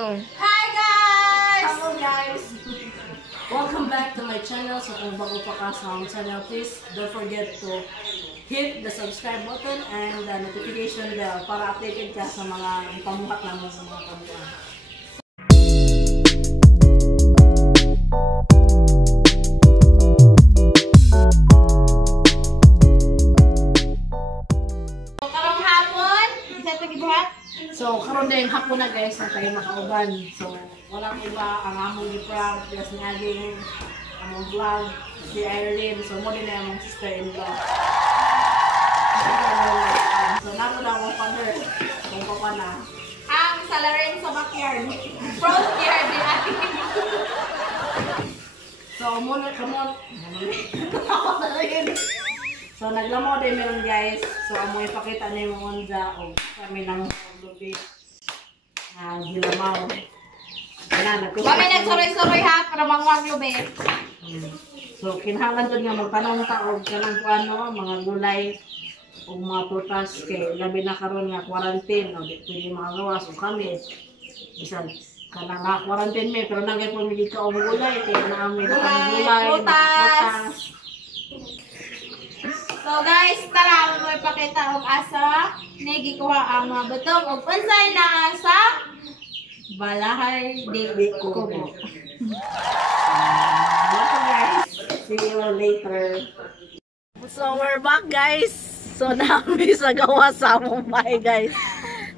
Hi guys! Hello guys! Welcome back to my channel. So kung bago pa ka sa akong channel, please don't forget to hit the subscribe button and the notification bell para updated ka sa mga ipamuhat namin sa mga kabuuan. Karong hapon, isa ito gibuhat. So karon din hapon na guys na tayo makauban. So walang iba ang among gi-prank plus ni aging among vlog si Irene. So mo din na among sister-in-law. So nato na akong father kung papa na. Ang salarin sa backyard. Front yard din natin. So muna kamon. So naglamo din meron guys. So amo ipakita na yung unja o kami nang lubi. Gilamaw. Kami nagsuroy-suroy ha para manguwag lubi. So kinahanglan to nga magtanong ta og kanang ano mga gulay o mga prutas kay labi na karon nga quarantine o di pwede makagawas o kami. Bisan kanang nga quarantine me pero nagay po mili ka og gulay kay naami gulay, prutas. So guys, tara mo ipakita og asa ni gikuha ang mga butong og unsay naa sa Balahay de Kubo. Guys, see you later. So we're back guys. So nami sa gawa sa Mumbai guys.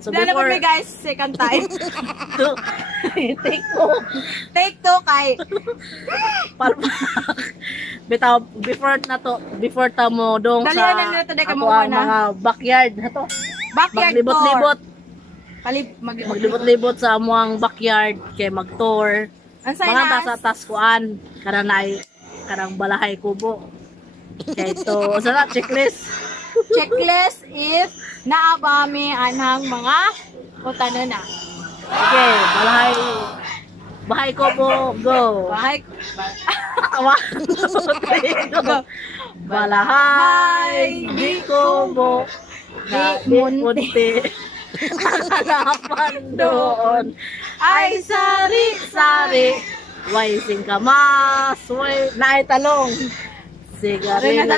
So before me guys, second time. Take two kay bitaw before ta mo dong sa mga backyard nato. Backyard maglibot-libot. Maglibot-libot sa amuang backyard kay mag-tour. Mga tas kuan karang Balahay Kubo. Kay to sa checklist. Checklist if naabami anang mga utanon na. Okay, Balahay Kubo, go. Balahay di Kubo, di munti. Ang halaman doon ay sari-sari. Way singkamas, way naitalong. Sigarilyo.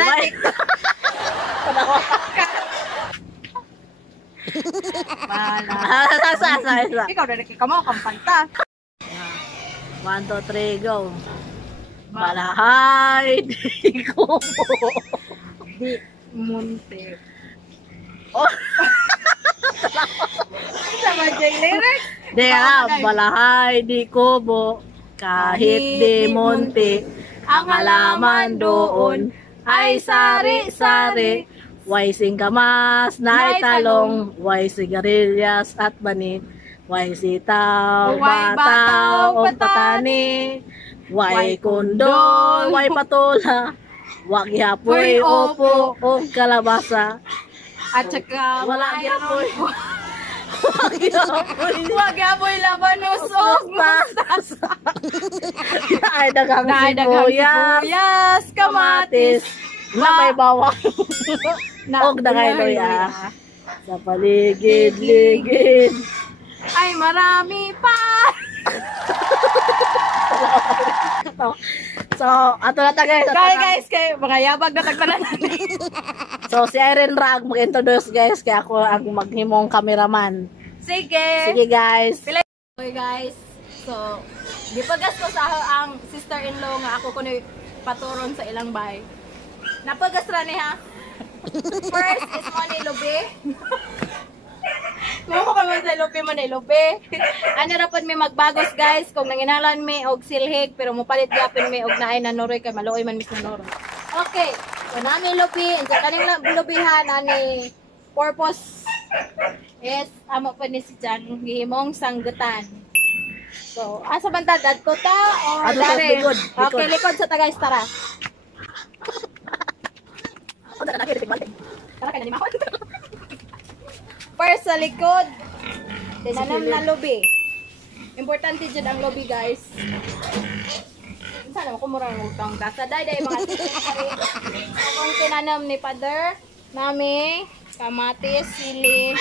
Ikaw na nakika mo, kampanta. 1, 2, 3, go. Balahay di Kubo, Di munti. Oh. Sama dyan lyrics? Di Balahay di Kubo, kahit di munti, ang halaman doon ay sari-sari. Way singkamas, naitalong, way sigarilyas at bani, way sitaw, bataw, o patani, way kundol, way patula, wag yapoy, opo, o kalabasa. At saka Wala yapoy. wag yapoy labanos o mustasa. Ay dagang sibuyas, kamatis, na may bawang. Og dagay loya. Sa paligid-ligid. Ay marami pa. So, ato na tagay. Guys, kay mga yabag na tagtanan. So, si Irene Rag mag-introduce guys. Kaya ako ang maghimong cameraman. Sige. Sige guys. Okay guys. So, gipagas ko sa ang sister-in-law nga ako kuno paturon sa ilang bahay. Napagas ra ni ha. First is money lubi. Kung ka man sa lupi man ay lupi. Ano ra pod may magbagos guys kung nanginalan mi og silhig pero mopalit gyapon mi og naay nanuroy kay maluoy man mis nanuroy. Okay. So nami lupi, unsa kaning lubihan ani purpose is amo pa ni si Jan gihimong sanggutan. So, asa man ta dadto ta o dare? Likod. Okay, likod sa tagay tara. First sa likod, tinanam na lubi. Importante dyan ang lubi guys. Sana ko murang utang sa day mga sili. Kung tinanam ni Father, nami kamatis, sili,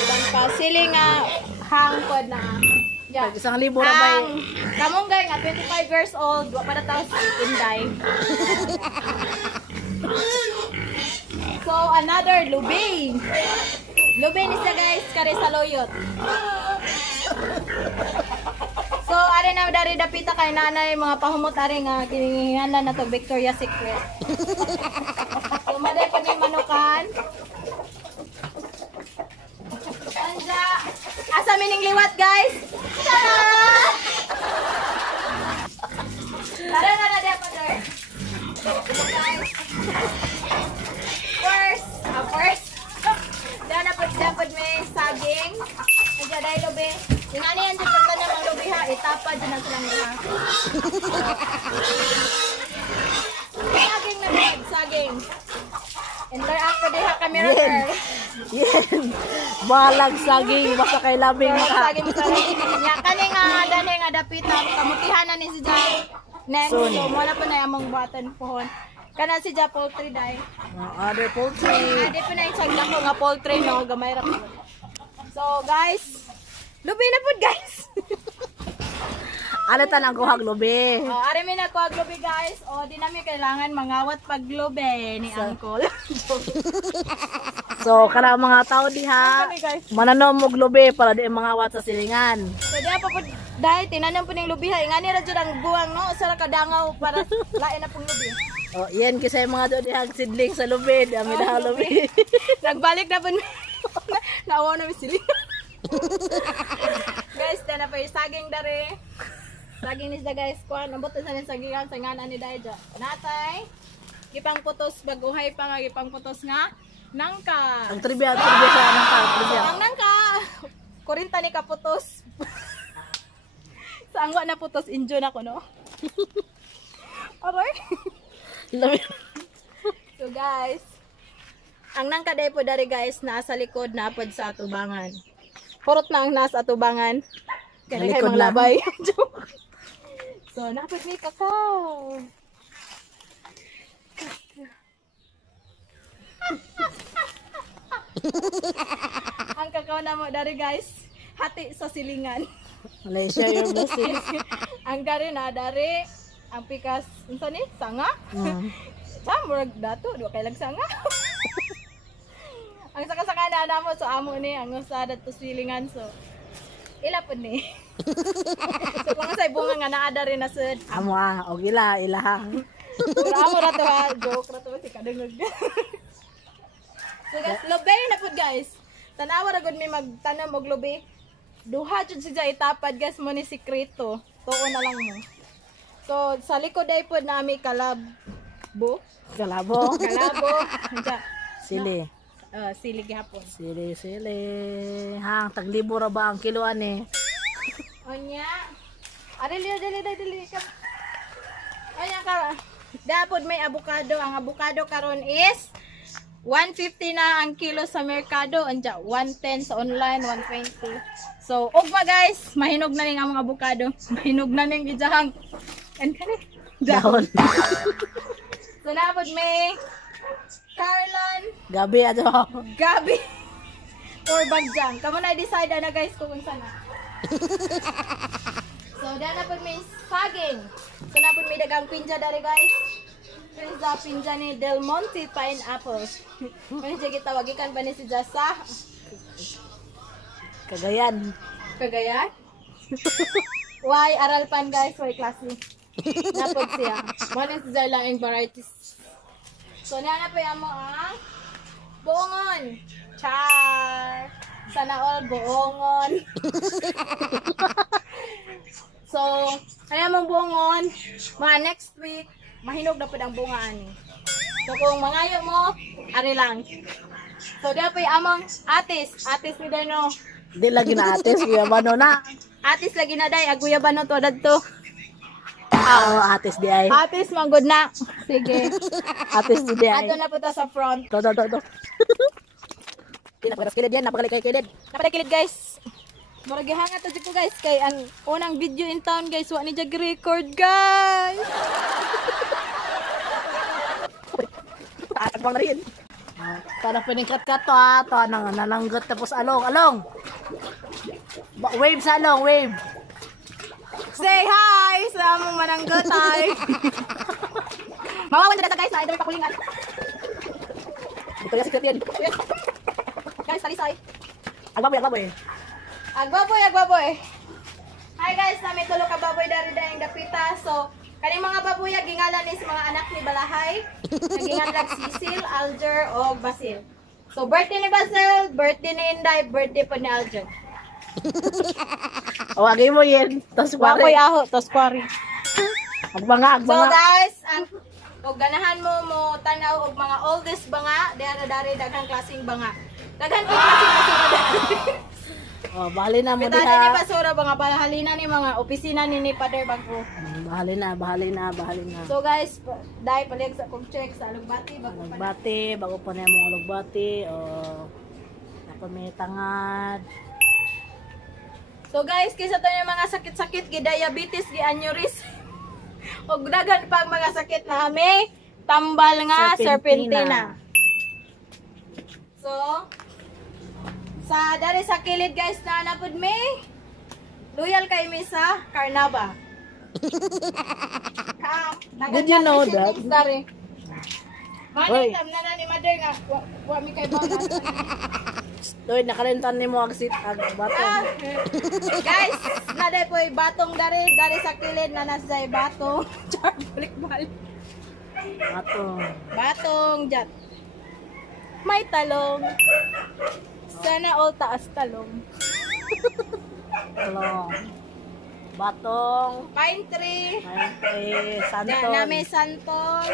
ibang pa sili nga hangkod na. Yeah. Tag 1,000 ra bay. Kamunggay nga 25 years old, wa pa na taos inday. So another lubi. Lubi ni siya guys, kare sa loyot. So ari na dari dapita kay nanay mga pahumot ari nga kiningalan na to Victoria's Secret. So maday pa ni manukan. Anja, asa mining liwat guys? Tara na dia pa der. First. Dapat may saging. Anja dai lobe. Ingani yan dyan pagka na mga lobe ha. Itapad dyan ang silang ha. Saging na bag. Saging. Interact ko din ha camera girl. Yen. Balag saging basta kay labing Balag ka. saging sa nya kani nga dani nga dapita kamutihan na ni si Jay. Next, so mo na po na among button pohon. Kana si Jay poultry dai. Other poultry. Adi pa na yung sagla ko nga poultry no gamay ra po. So guys, lubi na po guys. Ano tanang kuhag lobe? Ari mi na ko globe guys. O di namin kailangan mangawat pag globe ni Uncle. So kana mga tao diha mananom og lobe para di mangawat sa silingan. So di pa po dahil tinanim po ning lubi ha. Ingani ra jud ang buwang no sa kadangaw para lain na pong lubi. Oh, yan kasi mga do diha sidling sa lobe, di ami daw lobe. Nagbalik na po. Naawa na mi sili. Guys, dana pa yung saging dare. Saging nisda guys, kuan ambot sa nin sagingan sa ngana ni Daija. Natay gipang putos baguhay pa nga gipang putos nga nangka. Ang trivia sa nangka, trivia. Ang nangka 40 ni kaputos. Sa angwa na putos injo na ko no. Aray. So guys, ang nangka day po dari guys nasa likod na apod sa atubangan. Purot na ang nasa atubangan. Kaya kay mga labay. So, napag may kakao. Ang kakao na mo dari guys, hati sa silingan. Malaysia yung blessing. Ang gari na dari, ang pikas, unsa ni? Sanga? Murag dato, do kay lang sanga. Ang saka-saka na namo so amo ni ang usada to silingan so. Ila po ni. So mga say bunga nga naa dari na sud. Amo og ila Pero amo ra to ha, joke ra to si kadungog. So guys, lobe na pud guys. Tanawa ra gud mi magtanom og lobe. Duha jud siya itapad guys mo ni sikreto. Tuo na lang mo. So sa likod ay pud nami kalabo. Galabo. Sili. Sili gihapon. Sili. Hang taglibo ra ba ang kiloan eh? Onya. Dili ka. Onya ka. Dapat may avocado. Ang avocado karon is 150 na ang kilo sa merkado. Anja 110 sa online, 120. So, ugma guys, mahinog na ning among avocado. Mahinog na ning ijahang. And kani Dahon. So dapat may Carlon, Gabi ato. Gabi, or Bagjang. Kamu na decide na guys kung saan na. So, dana po may saging. So, na po may dagang pinja dari guys. Pinja, pinja ni Del Monte Pineapple. Kani siya gitawagikan ba ni si Jasa? Cagayan. Cagayan? Why Aralpan guys? Why klase? Napod siya. Manin siya lang yung varieties. So, nana po yung mo ang buongon. Char! Sana all buongon. So, kaya mong buongon, mga next week, mahinog na po ang bunga ani. So, kung mangayo mo, ari lang. So, dito po yung among atis. Atis ni Dano. Di lagi na atis, guyabano na. Atis lagi na day, aguyabano to, dadto. Atis di ay. Atis, manggod na. Sige. Atis di ay. Ato na po to sa front. To. Napakilid yan, napakalikilid. Napakilid guys. Murag hangat to dito guys. Kay ang unang video in town guys. Wa ni jag record guys. Tatakbang na rin. Ito na piningkat-kat to ha. Ito nananggot tapos along. Wave sa long, wave. Say hi sa among mananggotay. Mawawan na guys, na ito may pakulingan. Ito yung secret yan. Guys, talisay. Agbaboy, agbaboy. Agbaboy. Hi guys, namin tulo ka baboy dari daing dapita. So, kaning mga baboy gingalan is mga anak ni Balahay. Naginganlag Cecil, Alger o Basil. So, birthday ni Basil, birthday ni Inday, birthday po ni Alger. O, agay mo yan. Tapos Wakoy aho, tos kwari. Agbanga, So agbanga. guys, ang og ganahan mo tanaw og mga oldest banga, dari daghang klaseng banga. Daghan kay klaseng basura. O, bahali na mo Bitani ni diha. basura mga palahalina ni mga opisina ni Father Bago. Bahali na. So guys, dai palig sa kong check sa alugbati bago pa. Alugbati, bago pa na yung alugbati. O, ako may tangad. So guys, kaysa to yung mga sakit-sakit, gi diabetes, gi aneurysm. Og daghan pang mga sakit na may tambal nga serpentina. So, sa dari sa kilid guys na napud me, loyal kay mi sa Carnava. Did you know that? Sorry. Hoy. Mani tam na ni mother nga wa mi kay baga. Doy, nakalentan ni mo agsit agbato. Guys, naday po batong dari sa kilid na nasay batong. Char balik. Batong jat. May talong. Sana all taas talong. Talong. Batong. Pine tree. Santon. Nami santol.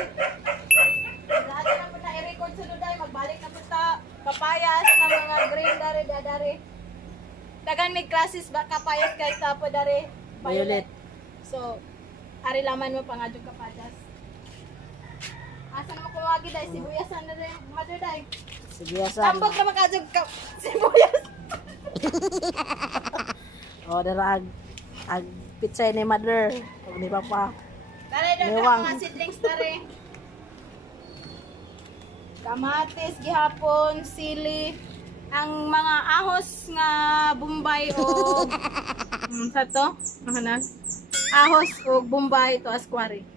Lahat na po na i-record sa luday. Magbalik na po ta. Papayas na mga green dari. Dagan may classes ba kapayas guys tapo dari. Violet. So, ari laman mo pangadyo kapayas. Asa naman kumagi dahil sibuyasan na rin. Mother dahil. Sibuyasan. Tambok na makadyo sibuyas. O, dara ag pizza ni mother. Pag di pa pa. Dari Mewang. mga seedlings dari. Kamatis, gihapon, sili. Ang mga ahos nga Bombay o sa to? Ahos o Bombay to askwari.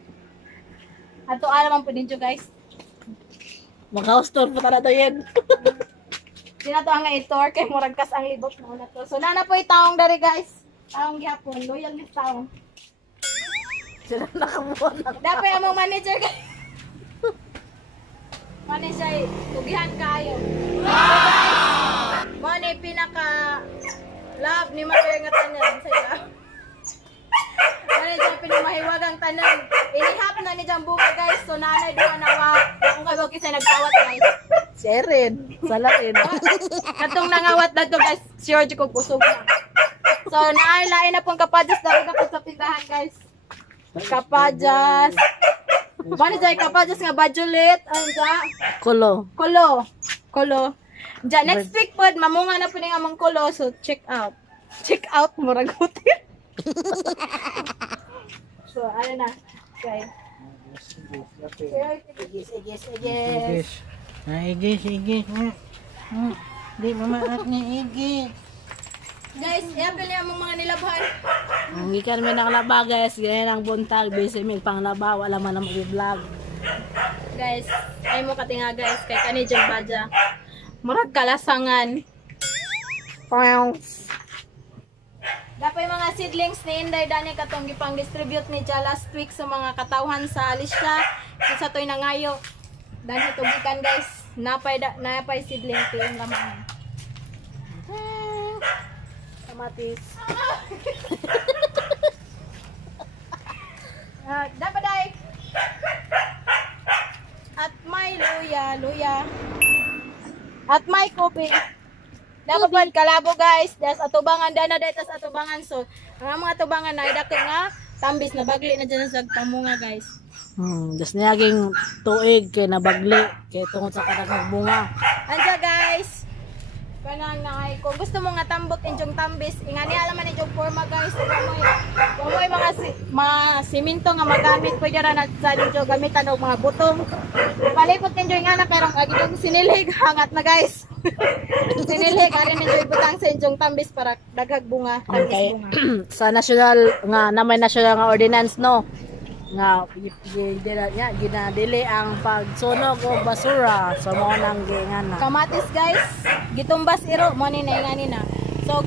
Ato alam po din guys. Mag-house tour pa na to yan. Di na to ang itor kay murag kas ang libot mo na to. So nana po itaong dari guys. Taong gihapon, loyal ni taong. Sila nakabuhan na. Dapat among manager guys. Manager, tugihan kayo. So guys, mo ni pinaka love ni mother nga tanan sa ila. Manager pinamahiwagang tanan. Inihap na ni jang bunga guys. So nanay duha na wa. Kung kayo kisay nagkawat guys. Si Erin. Salain. Katong nangawat na to guys. Sure di ko busog na. So naalain na pong kapadyas dahil kapag sa tindahan guys. Kapadyas. Mani jay kapadyas nga bajulit. Anja. Kulo. Kolo. Ja next week pod mamunga na po ning among kulo. So check out. Check out murag hotel. So ano na. Okay. Igis. Igis. Di mamaat ni igis. Guys, i-apel niya among mga nilabhan. Ang ikan may nakalaba guys. Ganyan ang buntag. Busy may panglaba. Wala man na mag-vlog. Guys, ay mo katinga guys kay kani Jen Baja. Murag kalasangan. Dapay mga seedlings ni Inday Dani katong gipang distribute ni Ja last week sa mga katawhan sa Alicia. Sa toy nangayo. Dani tubikan guys. Napay seedling to yung laman. Kamatis. Dapat ay. At may luya. At may kopi. Dapat kalabo guys. Das atubangan dana daytas atubangan so. Ang mga atubangan na idako nga tambis na bagli na dyan sa pamunga guys. Just niyaging tuig kay nabagli kay tungod sa kadaghang bunga. Anja guys. Kanang nangay kung gusto mo nga tambok injong tambis, ingani alaman injong forma guys. Kung may mga siminto nga magamit pwede ra na sa injong gamitan og mga butong. Palipot injong ingana pero ag injong sinilig hangat na guys. Sinilhik ari medyo ibutang sa inyong tambis para daghag bunga, tambis Okay. bunga. Sa national nga namay national nga ordinance no nga ginadili ang pagsunog og basura sa mga nang giingana. Kamatis guys, gitumbas iro mo ni na. So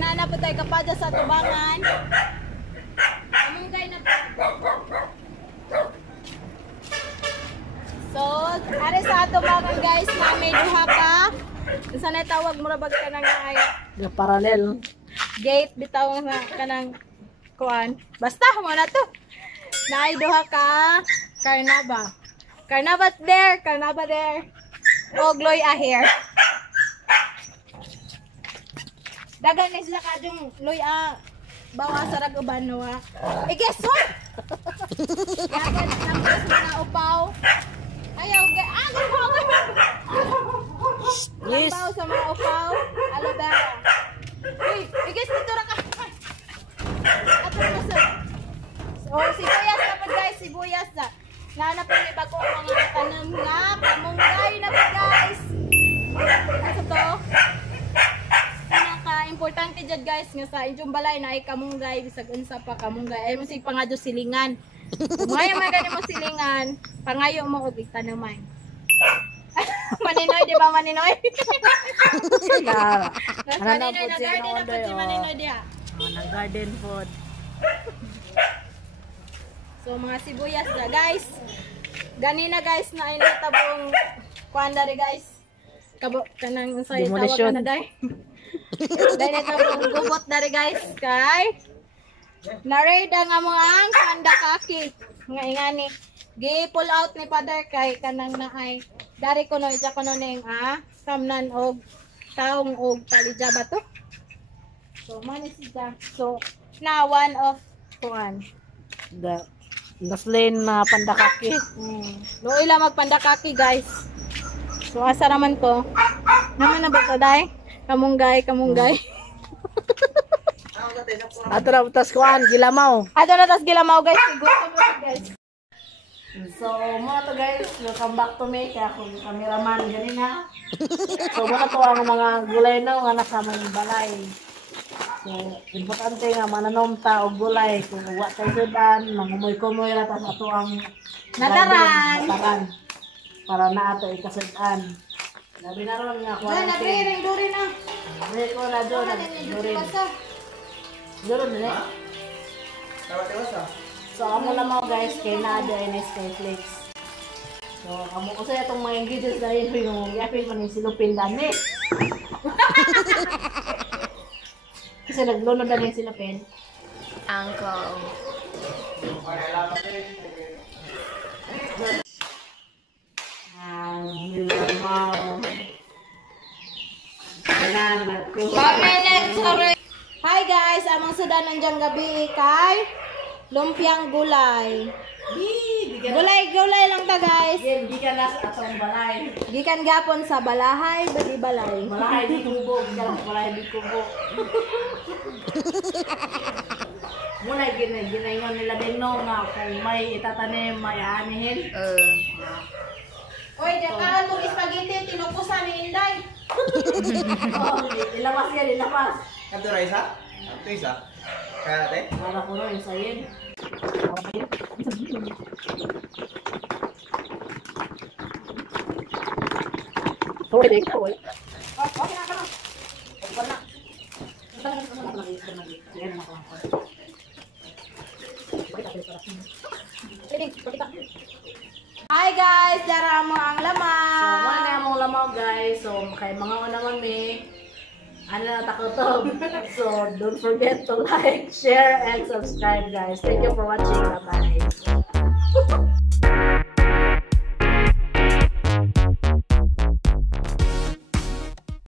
naana po tayo kapada sa tubangan. Kamunggay na po. So, ari sa tubangan guys, na may duha ka. Sa na tawag mo ra bag ka nang ay Nga parallel. gate bitaw nga kanang kuan. Basta mo na to. Naay duha ka Carnava. Carnava there. Og Loy here. Dagan ni sila kadyung Loy bawa sa rag-uban no ha. Guess what? Dagan tapos mga upaw. Ayaw Yes. upaw sa mga upaw. Alo ba? Uy, guess dito ra ka. Ato na sa sibuyas na po guys, sibuyas na. Nahanap po may bagong mga tanom nga, kamunggay na po guys. Ano to? Pinaka-importante dyan guys, nga sa inyong balay na ay kamunggay, bisag unsa pa kamunggay. Ay musig pangadyo silingan. Kung ngayon man ganyan mo silingan, pangayo mo og igtanaman. Maninoy, di ba Maninoy? Maninoy, nag-garden na po si Maninoy diha. Nag-garden food. So mga sibuyas na guys. Ganina guys na initabong kuan dari guys. Kabo kanang sa tawag Demolition. na dai. Dai tabong gubot dari guys kay na-raid nga mo ang pandakaki nga ingani. Gi-pull out ni father kay kanang naay dari kuno ja kuno ning kamnan og taong og palija ba to. So manis siya. So na one of kuan. Naslin na pandakaki. Luoy lang magpandakaki guys. So asa naman to? Naman na ba ito day? Kamunggay. Ato na butas kuan gilamaw. Ato na tas gilamaw guys. Gusto mo guys. So, mga to guys, welcome back to me. Kaya ako yung cameraman ganina. So, mga to ang mga gulay na nga nasa may balay. So, importante nga mananom ta og gulay kung wa tayo sudan, mangumoy-kumoy ra tas ato ang nataran para na ato ikasudan. Labi na ron nga Ay, nabriring duri na. Dili ko na do na durin. Durin ni. So, amo na mo guys kay naado ay nice kay Flex. So, amo ko sa itong mga ingredients dahil yung yapin man yung silupin dami. Kasi nagluno na rin sila pen. Uncle. Hi guys, among sudan nandiyan gabi kay lumpiang gulay. Gulay lang ta guys. Yan, di ka na sa atong balay. Gikan gapon sa balahay, bali balay. Balay di kubo, balay di kubo. Muna ginayon nila din no nga kung may itatanim, may aanihin. Oy, dakaan mo spaghetti tinukusan ni Inday. Oh, ilabas yan, ilabas. Ito ra isa? Ito isa? Kaya natin? Wala ko no, yung sayin. Pwede ka, wala. Okay na ka na. Wala. Yan na ako. Hi guys, dara mo ang So, laman. wala na mong lamaw guys. So, kay mga naman ano na takotob. So, don't forget to like, share, and subscribe guys. Thank you for watching. Bye-bye.